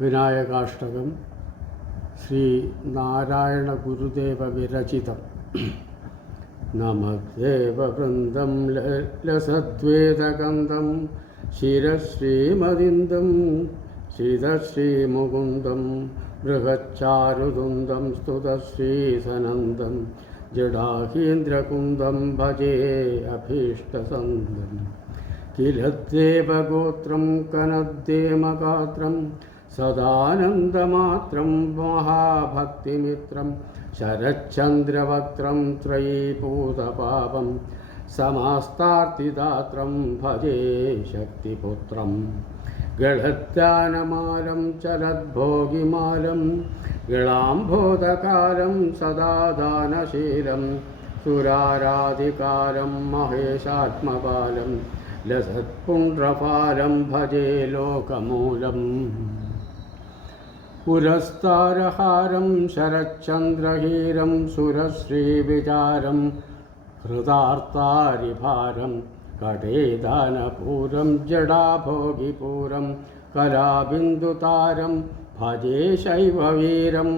വിനായകാഷ്ടകം ശ്രീ നാരായണ ഗുരുദേവ വിരചിതം. നമദേവവൃന്ദം ലസദ്വേദഗന്ധം ശിരശ്രീമദിന്ദം ശ്രീതശ്രീമുകുന്ദം ബൃഹച്ചാരുദുന്ദം സ്തുതശ്രീസനന്ദം ജഡാഹീന്ദ്രകുന്ദം ഭജേ അഭീഷ്ടസന്ദം. കിലദ്ദേവഗോത്രം കനദ്ദേമഗാത്രം സദാനന്ദമാത്രം മഹാഭക്തിമിത്രം ശരച്ചന്ദ്രവക്ത്രം ത്രയീഭൂതപാപം സമാസ്താർത്തിദാത്രം ഭജേ ശക്തിപുത്രം. ഗളദ്ദാനമാലം ചലദ്ഭോഗിമാലം ഗളാംബോധകാലം സദാ ദാനശീലം സുരാരാധികാലം മഹേശാത്മപാലം ലസത്പുണ്ഡ്രപാലം ഭജേ ലോകമൂലം. പുരസ്താരഹാരം ശരച്ചന്ദ്രഹീരം സുരശ്രീവിചാരം ഹൃദാർത്താരിഭാരം കടേദാനപൂരം ജഡാഭോഗിപൂരം കലാബിന്ദുതാരം ഭജേ ശൈവവീരം.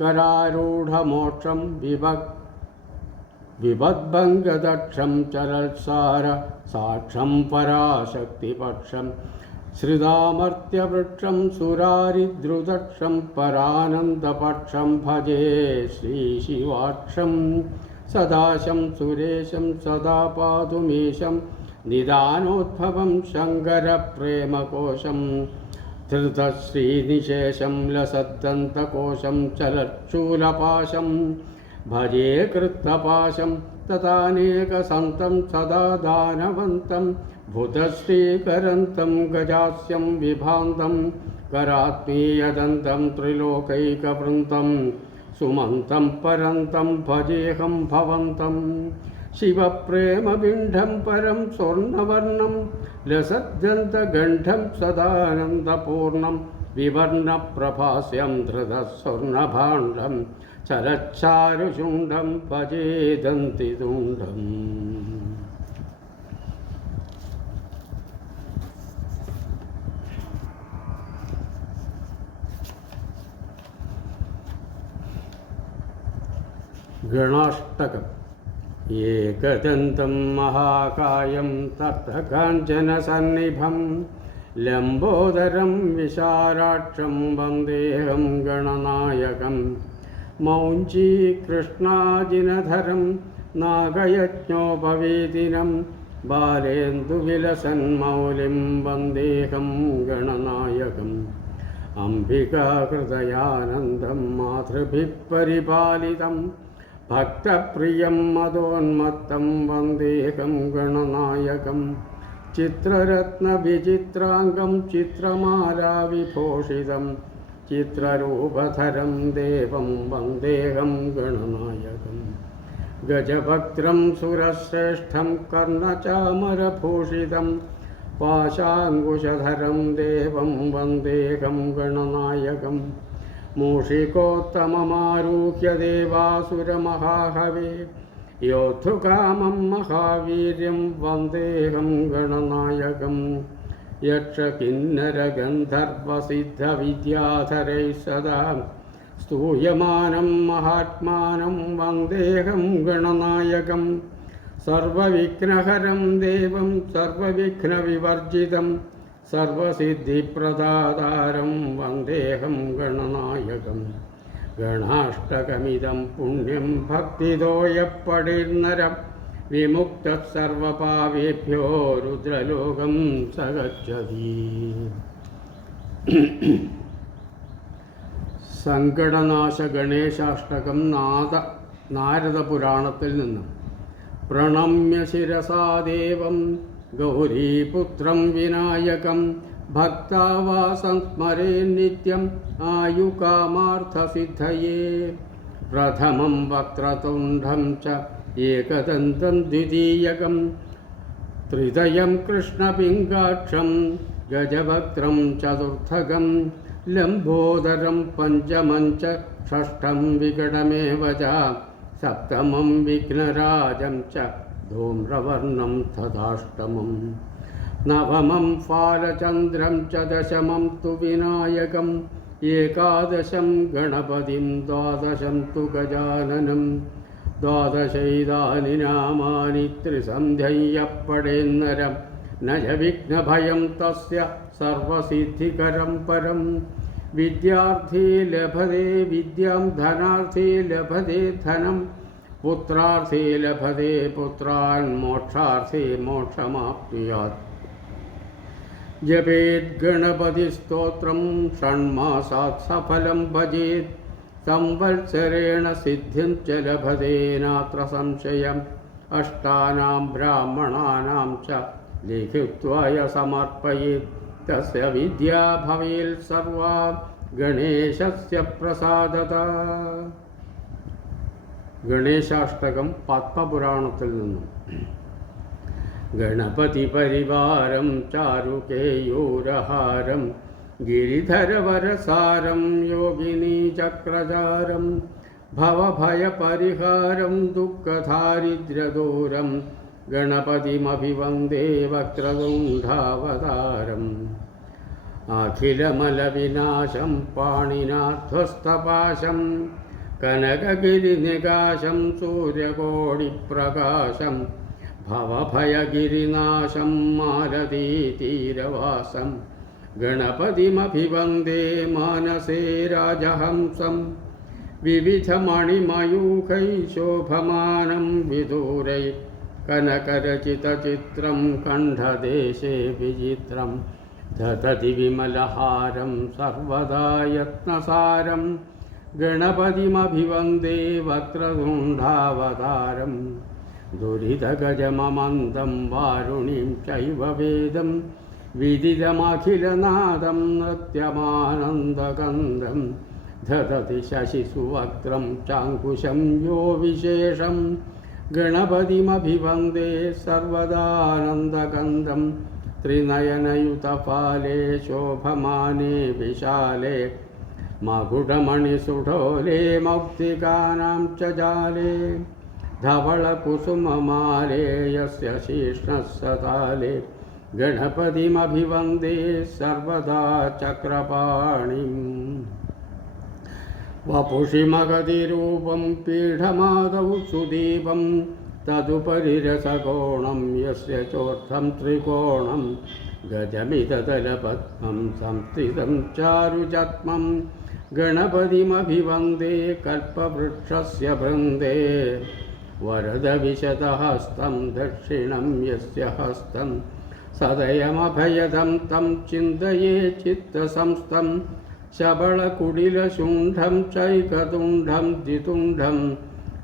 കരാരൂഢമോക്ഷം വിഭദ്ഭംഗദക്ഷം ചരത്സാര സാക്ഷം പരാശക്തിപക്ഷം ശ്രിതാമർത്യവൃക്ഷം സുരാരിദ്രുതക്ഷം പരാനന്ദപക്ഷം ഭജേ ശ്രീശിവാക്ഷം. സദാശം സുരേശം സദാ പാതുമീശം നിദാനോദ്ഭവം ശങ്കരപ്രേമകോശം ധൃതശ്രീനിശേഷം ലസദ്ദന്തകോശം ചലച്ചൂലപാശം ഭജേ കൃത്തപാശം തഥാനേകസന്తం സദാ ദാനവന്తం ഭുതശ്രീകരന്തം ഗജാസ്യം വിഭാന്തം കരാത്മീയദന്തം ത്രിലോകൈകവൃന്തം സുമന്തം പരന്തം ഭജേഹം ഭവന്തം. ശിവപ്രേമപിണ്ഡം പരം സ്വർണവർണം ലസദ്ദന്തഗണ്ഡം സദാനന്ദപൂർണം വിവർണപ്രഭാസ്യം ധൃതസ്വർണഭാണ്ഡം ചരച്ചാരുശുണ്ഡം ഭജേ ദന്തിതുണ്ഡം. ഗണാഷ്ടകം. ഏകദന്തം മഹാകായം തപ്തകാഞ്ചനസന്നിഭം ലംബോദരം വിശാലാക്ഷം വന്ദേഹം ഗണനായകം. മൗഞ്ചീകൃഷ്ണാജിനധരം നാഗയജ്ഞോപവീതിനം ബാലേന്ദുവിലസന്മൗലിം വന്ദേഹം ഗണനായകം. അംബികാഹൃദയാനന്ദം മാതൃഭിः പരിപാലിതം ഭക്തപ്രിയം മദോന്മത്തം വന്ദേഹം ഗണനായകം. ചിത്രരത്നവിചിത്രാംഗം ചിത്രമാലാവിഭൂഷിതം ചിത്രരൂപധരം ദേവം വന്ദേഹം ഗണനായകം. ഗജഭക്ത്രം സുരശ്രേഷ്ഠം കർണചാമരഭൂഷിതം പാശാങ്കുശധരം ദേവം വന്ദേഹം ഗണനായകം. മൂഷികോത്തമമാരൂഹ്യ ദേവാസുരമഹാഹവേ യോദ്ധുകാമം മഹാവീര്യം വന്ദേഹം ഗണനായകം. യക്ഷകിന്നരഗന്ധർവസിദ്ധവിദ്യാധരൈः സദാ സ്തൂയമാനം മഹാത്മാനം വന്ദേഹം ഗണനായകം. സർവവിഘ്നഹരം ദേവം സർവവിഘ്നവിവർജിതം സർവസിദ്ധിപ്രദാതാരം വന്ദേഹം ഗണനായകം. ഗണാഷ്ടകമിദം പുണ്യം ഭക്തിതോയപ്പടിർനരം വിമുക്തഃ സർവപാപേഭ്യോ രുദ്രലോകം സഗച്ഛതി. സങ്കടനാശ ഗണേശാഷ്ടകം നാരദപുരാണത്തിൽ നിന്നും. പ്രണമ്യ ശിരസാ ദേവം ഗൗരീപുത്രം വിനായകം ഭക്താവാസം സ്മരേ നിത്യം ആയുകാമാർത്ഥസിദ്ധയേ. പ്രഥമം വക്രതുണ്ഡം ച ഏകദന്തം ദ്വിതീയകം ത്രിദയം കൃഷ്ണപിംഗാക്ഷം ഗജവക്ത്രം ചതുർത്ഥകം ലംബോദരം പഞ്ചമം ച ഷഷ്ഠം വികടമേവ ച സപ്തമം വിഘ്നരാജം ച ധൂമ്രവർണം തഥാഷ്ടമം. नवमं फालचन्द्रं च दशमं तु विनायकम् एकादशं गणपतिं द्वादशं तु गजाननं द्वादशैदानि नामानि त्रिसन्ध्यं यः पठेन्नरं न च विघ्नभयं तस्य सर्वसिद्धिकरं परं विद्यार्थी लभते विद्यां धनार्थी लभते धनं पुत्रार्थी लभते पुत्रान् मोक्षार्थी मोक्षमाप्नुयात् जपेत् गणपतिस्तोत्रं षण्मासात् सफलं भजेत् संवत्सरेण सिद्धिं च लभते नात्र संशयम् अष्टानां ब्राह्मणानां च लिखित्वा य समर्पयेत् तस्य विद्या भवेत् सर्वा गणेशस्य प्रसादतः. ഗണേശാഷ്ടകം പത്മപുരാണത്തിൽ നിന്നും. ഗണപതിപരിവാരം ചാരുകേയൂരഹാരം ഗിരിധരവരസാരം യോഗിനീചക്രചാരം ഭവഭയപരിഹാരം ദുഃഖദാരിദ്ര്യദൂരം ഗണപതിമഭിവന്ദേ വക്രതുണ്ഡാവതാരം അഖിലമലവിനാശം പാണിനാധ്വസ്തപാശം കനകഗിരിനികാശം സൂര്യകോടിപ്രകാശം ഭവഭയഗിരിനാശം മാലതീതീരവാസം ഗണപതിമഭിവന്ദേ മാനസേ രാജഹംസം വിവിധമണിമയൂഖൈ ശോഭമാനം വിദൂരൈ കനകരചിതചിത്രം കണ്ഠദേശേ വിചിത്രം ദദതി വിമലഹാരം സർവദാ യത്നസാരം ഗണപതിമഭിവന്ദേ വക്രതുണ്ഡാവതാരം ദുരിതഗജമമന്ദം വാരുണീം ചൈവ വേദം വിദിതമഖിലനാദം നൃത്യമാനന്ദകന്ദം ദദതി ശശിസുവക്രം ചാങ്കുശം യോ വിശേഷം ഗണപതിമഭിവന്ദേ സർവദാനന്ദകന്ദം ത്രിനയനയുതപാലേ ശോഭമാനേ വിശാലേ മകുടമണിസുഢോലേ മൗക്തികാനാം ച ജാലേ ധവളകുസുമമാലേ യസ്യ ശീർഷ്ണസ്സതാലേ ഗണപതിമഭിവന്ദേ സർവദാ ചക്രപാണിം വപുഷി മഗതിരൂപം പീഠമാദൗ സുദീപം തദുപരി രസകോണം യസ്യ ചോർധം ത്രികോണം ഗജമിതദലപദ്മം സംസ്ഥിതം ചാരുചത്മം ഗണപതിമഭിവന്ദേ കൽപ്പവൃക്ഷസ്യ വൃന്ദേ വരദവിശദഹസ്തം ദക്ഷിണം യസ്യ ഹസ്തം സദയമഭയദം തം ചിന്തയേ ചിത്തസംസ്ഥം ശബളകുടിലശുണ്ഠം ചൈകതുണ്ഠം ദ്വിതുണ്ഠം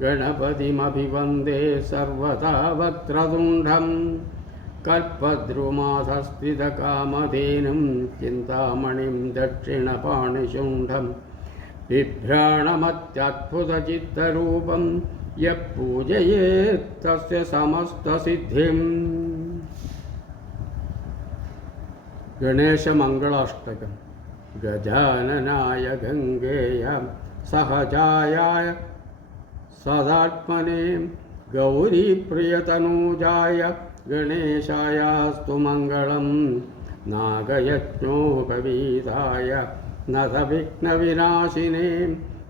ഗണപതിമഭിവന്ദേ സർവദാ വക്രതുണ്ഠം കൽപദ്രുമാധസ്ഥിതകാമധേനും ചിന്താമണിം ദക്ഷിണപാണിശുണ്ഠം ബിഭ്രാണമത്യദ്ഭുതചിത്തരൂപം യഃ പൂജയേത് തസ്യ സമസ്തസിദ്ധിം. ഗണേശമംഗളാഷ്ടകം. ഗജാനനായ ഗംഗേയ സഹജായ സദാത്മനെ ഗൗരീപ്രിയതനൂജായ ഗണേശായാസ്തു മംഗളം. നാഗയജ്ഞോപവീതായ നതവിഘ്നവിനാശിനേ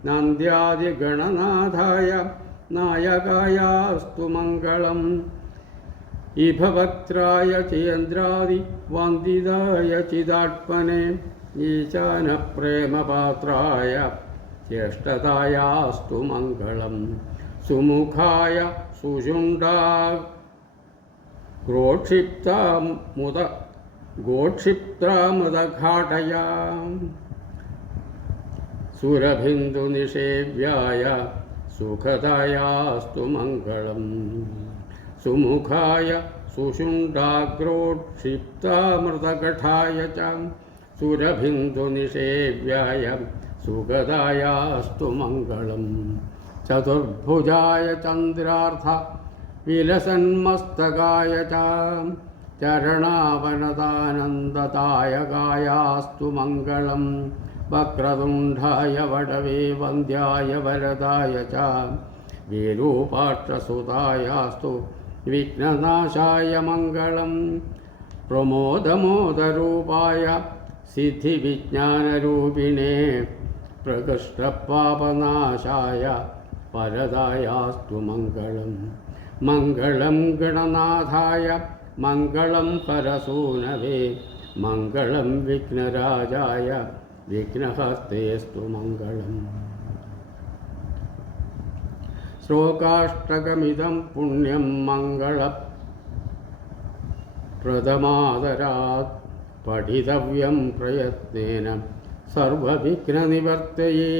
നന്ദ്യാദിഗണനാഥായ നായകായാസ്തു മംഗളം. ഇഭവക്ത്രായ ചേന്ദ്രാദി വന്ദിതായ ചിദാത്മനെ ഈശാനപ്രേമപാത്രായ ജ്യേഷ്ഠതായാസ്തു മംഗളം. സുമുഖായ സുഷുണ്ഡാ ഗോക്ഷിപ്താമൃതഘാടയാ സുരഭിന്ദുനിഷേവ്യായ സുഖദായാസ്തു മംഗളം. സുമുഖായ സുഷുണ്ഡാഗ്രോക്ഷിപ്താമൃതഘടായ ച സുരഭിന്ദുനിഷേവ്യായ സുഖദായാസ്തു മംഗളം. ചതുർഭുജായ ചന്ദ്രാർദ്ധ വിലസന്മസ്തകായ ച ചരണാവനതാനന്ദദായകായാസ്തു മംഗളം. വക്രതുണ്ഡായ വടവേ വന്ദ്യായ വരദായ ച വിരൂപാക്ഷസുതായാസ്തു വിഘ്നനാശായ മംഗളം. പ്രമോദമോദരൂപായ സിദ്ധിവിജ്ഞാനരൂപിണേ പ്രകൃഷ്ടപാപനാശായ വരദായാസ്തു മംഗളം. മംഗളം ഗണനാഥായ മംഗളം പരസൂനവേ മംഗളം വിഘ്നരാജായ വിഘ്നഹസ്തേസ്തു മംഗളം. ശ്ലോകാഷ്ടകമിദം പുണ്യം മംഗളപ്രദമാദരാത് പഠിതവ്യം പ്രയത്നേന സർവവിഘ്നനിവർത്തയേ.